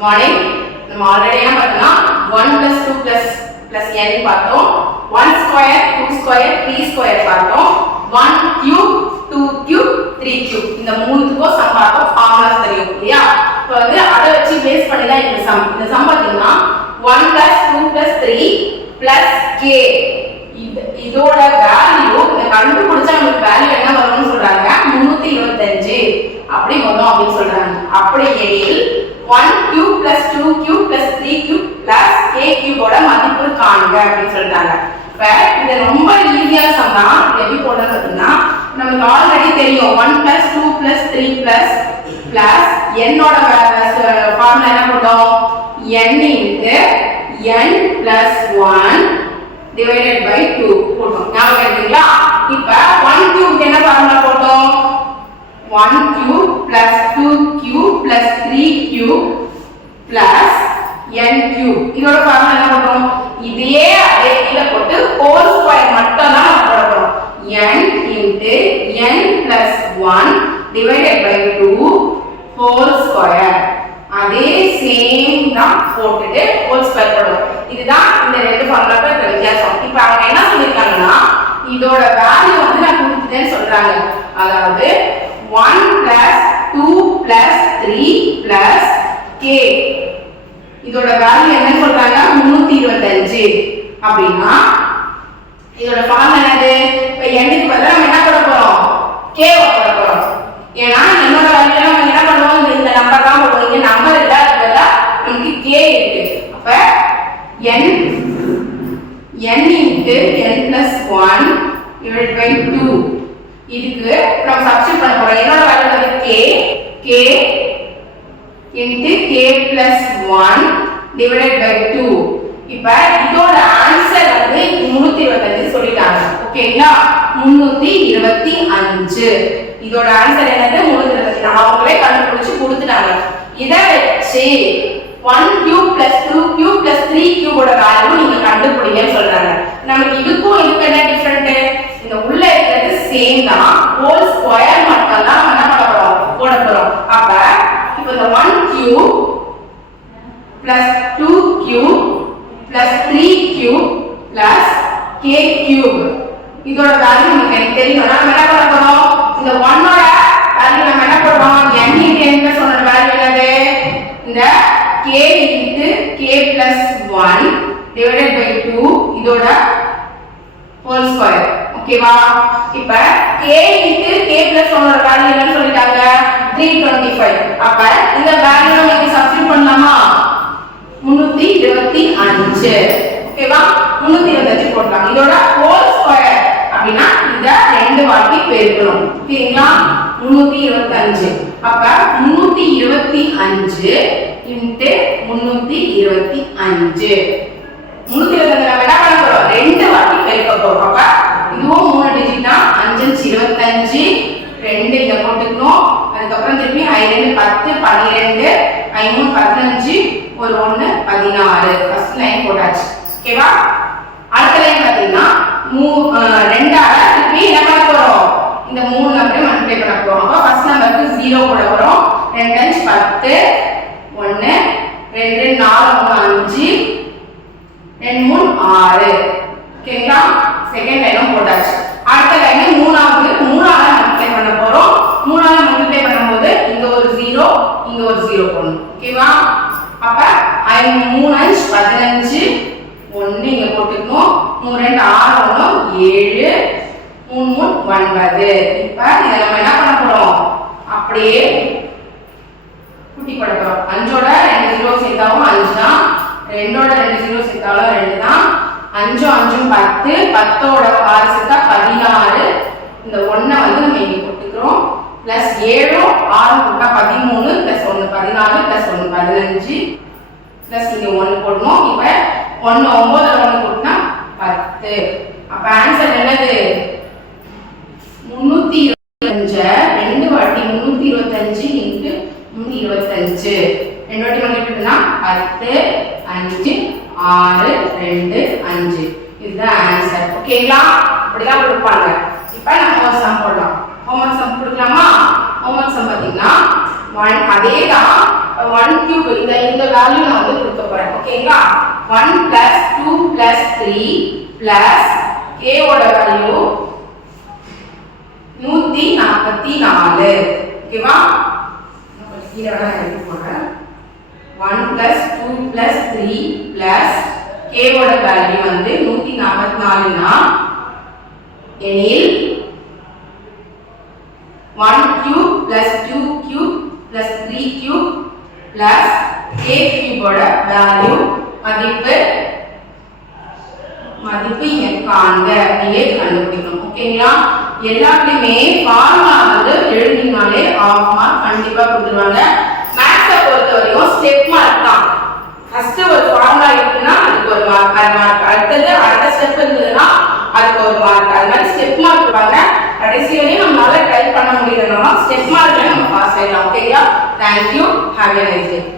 Morning நம்ம already என்ன பார்த்தோம்னா one plus two plus plus n பார்த்தோம். One square two square three square பார்த்தோம். One cube two cube three cube இந்த மூணுத்துக்கும் சம் பார்த்தோம் ஃபார்முலாஸ் தெரியும் இல்லையா? இப்போ வந்து அதை வச்சு பேஸ் பண்ணி தான் இந்த சம் இந்த சம் பார்த்தீங்கன்னா one plus two plus three plus k இதோட வேல்யூ இதை கண்டுபிடிச்சா நமக்கு வேல்யூ என்ன வரும்னு சொல்றாங்க முன்னூத்தி இருபத்தஞ்சு அப்படி வரும் அப்படின்னு சொல்றாங்க அப்படி எனில் one cube plus two cube plus three cube plus k கியூபோட மதிப்பு காணுங்க அப்படின்னு சொல்லிட்டாங்க. இப்ப இது ரொம்ப ஈஸியா சொன்னா எப்படி போடுறது அப்படின்னா நமக்கு ஆல்ரெடி தெரியும். One plus two plus three plus plus என்னோட ஃபார்முலா என்ன போட்டோம்? N into n plus one divided by two போட்டோம். ஞாபகம் இருக்குங்களா இப்ப 1 cube என்ன ஃபார்முலா போட்டோம்? One cube plus two cube plus three cube plus n cube இதோட ஃபார்முலா என்ன போட்டோம்? இதையே அதே கீழே போட்டு ஹோல் ஸ்கொயர் மட்டும் தான் நம்ம போட n into n plus 1 divided by 2 whole square அதே சேம் தான் போட்டுட்டு ஹோல் ஸ்கொயர் போடுவோம். இதுதான் இந்த ரெண்டு ஃபார்முலாக்கும் இருக்கிற வித்தியாசம். இப்போ அவங்க என்ன சொல்லியிருக்காங்கன்னா இதோட வேல்யூ வந்து நான் கொடுத்துட்டேன்னு சொல்றாங்க. அதாவது one plus two plus three plus k இதோட வேல்யூ என்ன சொல்றாங்க? முன்னூத்தி இருபத்தஞ்சு. அப்படின்னா இதோட ஃபார்ம் என்னது? இப்போ எண்ணுக்கு பதிலாக நம்ம என்ன பண்ண போறோம்? கே போட போறோம். ஏன்னா என்னோட வேல்யூ நம்ம என்ன பண்ணுவோம் இந்த- நம்பர் தான் போடுவோம் இங்க நம்பர் இல்ல அதுக்கு நமக்கு கே இருக்கு. அப்ப n n into n plus one divide by two இதுக்கு நம்ம சப்ஸ்டிட் பண்ண போறோம். என்னோட value k k into k plus one divided by two இப்ப இதோட ஆன்சர் வந்து முன்னூத்தி இருபத்தஞ்சு சொல்லிட்டாங்க. ஓகேங்களா முன்னூத்தி இருபத்தி அஞ்சு. இதோட ஆன்சர் என்னது? முன்னூத்தி இருபத்தி அவங்களே கண்டுபிடிச்சு கொடுத்துட்டாங்க. இதை வச்சு one cube plus two cube plus three கியூபோட value நீங்க கண்டுபிடிங்கன்னு சொல்றாங்க. நமக்கு இதுக்கும் இதுக்கு என்ன டிஃபரெண்ட் இந்த உள்ள இருக்கிறது சேம் தான். ஹோல் ஸ்கொயர் மட்டும் தான் நம்ம என்ன பண்ண போறோம் போட போறோம் அப்ப இப்போ இந்த one cube plus two cube plus three k cube. K இதோட வேல்யூ நமக்கு எனக்கு தெரியும். நம்ம என்ன பண்ண போறோம்? இந்த ஒன்னோட வேல்யூ நம்ம என்ன பண்றோம் n into n plus value என்னது? இந்த k into k plus one divided by two இதோட ஹோல் ஸ்கொயர் ஓகேவா இப்ப k இன்டு k 1 ஓட வேல்யூ என்னன்னு சொல்லிட்டாங்க. 325 அப்ப இந்த வேல்யூ நம்ம இங்க சப்ஸ்டிட் பண்ணலாமா? அஞ்சு ஓகேவா முன்னூத்தி இருபத்தஞ்சு போடலாம் இதோட ஹோல் ஸ்கொயர் அப்படின்னா இத ரெண்டு வாட்டி பெருக்கணும். ஓகேங்களா முன்னூத்தி இருபத்தஞ்சு. அப்ப முன்னூத்தி இருபத்தி அஞ்சு இன்ட்டு முன்னூத்தி இருபத்தி அஞ்சு. முன்னூத்தி இருபத்தஞ்சு நம்ம என்ன பண்ண போறோம்? ரெண்டு வாட்டி பெருக்க போறோம். அப்ப இதுவும் மூணு டிஜிட் தான். அஞ்சஞ்சு இருபத்தஞ்சு. ரெண்டு இங்க போட்டுக்கணும். அதுக்கப்புறம் திருப்பி ஐ ரெண்டு பத்து பன்னிரெண்டு ஐநூறு பதினஞ்சு ஒரு ஒன்று பதினாறு. ஃபர்ஸ்ட் லைன் போட்டாச்சு. ஓகேவா அடுத்த லைன் பார்த்தீங்கன்னா மூ ரெண்டால திருப்பி என்ன பண்ண போறோம்? இந்த மூணு நம்பரையும் மல்டிப்ளை பண்ண போறோம். அப்போ ஃபர்ஸ்ட் நம்பருக்கு ஜீரோ போட போறோம். ரெண்டு அஞ்சு பத்து ஒன்று ரெண்டு நாலு மூணு அஞ்சு ரெண்டு மூணு ஆறு. ஓகேங்களா செகண்ட் லைனும் போட்டாச்சு. அடுத்த லைன் மூணாவது மூணாவது மல்டிப்ளை பண்ண போறோம். மூணாவது மல்டிப்ளை பண்ணும்போது இங்க ஒரு ஜீரோ இங்க ஒரு ஜீரோ போடணும் ஓகேவா அப்ப ஐ மூணு அஞ்சு பதினஞ்சு. ஒன்று இங்கே போட்டுக்கணும். மூணு ரெண்டு ஆறு ஒன்று ஏழு. மூணு மூணு ஒன்பது. இப்போ இதை நம்ம என்ன பண்ண போகிறோம் அப்படியே குட்டி போட அஞ்சோட ரெண்டு ஜீரோ சேர்த்தாவும் அஞ்சு தான். ரெண்டோட ரெண்டு ஜீரோ சேர்த்தாலும் ரெண்டு தான். அஞ்சும் அஞ்சும் பத்து. பத்தோட ஆறு சேர்த்தா பதினாறு. இந்த ஒன்றை வந்து நம்ம இங்கே போட்டுக்கிறோம். பிளஸ் ஏழும் ஆறு போட்டா பதிமூணு பிளஸ் ஒன்று பதினாலு பிளஸ் ஒன்று பதினஞ்சு பிளஸ் இங்க ஒன்று போடணும். இப்போ ஒன்று ஒன்பதுல ஒன்று போட்டுனா பத்து. அப்போ ஆன்சர் என்னது? முன்னூத்தி இருபத்தஞ்சு. ரெண்டு வாட்டி முன்னூத்தி இருபத்தஞ்சு இன்ட்டு முன்னூத்தி இருபத்தஞ்சு. ரெண்டு வாட்டி மல்டிபிள்னா பத்து அஞ்சு ஆறு ரெண்டு அஞ்சு. இதுதான் ஆன்சர் ஓகேங்களா அப்படிதான் கொடுப்பாங்க இப்போ நம்ம ஒரு சம் போடலாம் ஹோம்ஒர்க் சம் கொடுக்கலாமா ஹோம்ஒர்க் சம் பார்த்தீங்கன்னா ஒன் அதே தான் uh, ஒன் கியூப் இந்த இந்த வேல்யூ நான் வந்து கொடுக்க போறேன். ஓகேங்களா one plus two plus three plus கேவோட value நூத்தி நாற்பத்தி நாலு. ஓகேவா கொஞ்சம் கீழே எழுதி போடுறேன் one plus two plus three plus கேவோட value வந்து நூத்தி நாற்பத்தி நாலுனா எனில் one cube plus two cube plus three cube plus a கியூபோட value மதிப்பு மதிப்பு இங்க காண்க நீங்க கண்டுபிடிக்கணும் ஓகேங்களா எல்லாத்துலயுமே ஃபார்முலா வந்து எழுதினாலே ஆஃப் மார்க் கண்டிப்பா கொடுத்துருவாங்க. மேத்ஸை பொறுத்த வரைக்கும் ஸ்டெப் மார்க் தான். ஃபர்ஸ்ட் ஒரு ஃபார்முலா இருக்குன்னா அதுக்கு ஒரு மார்க் அரை மார்க் அடுத்தது a violencia.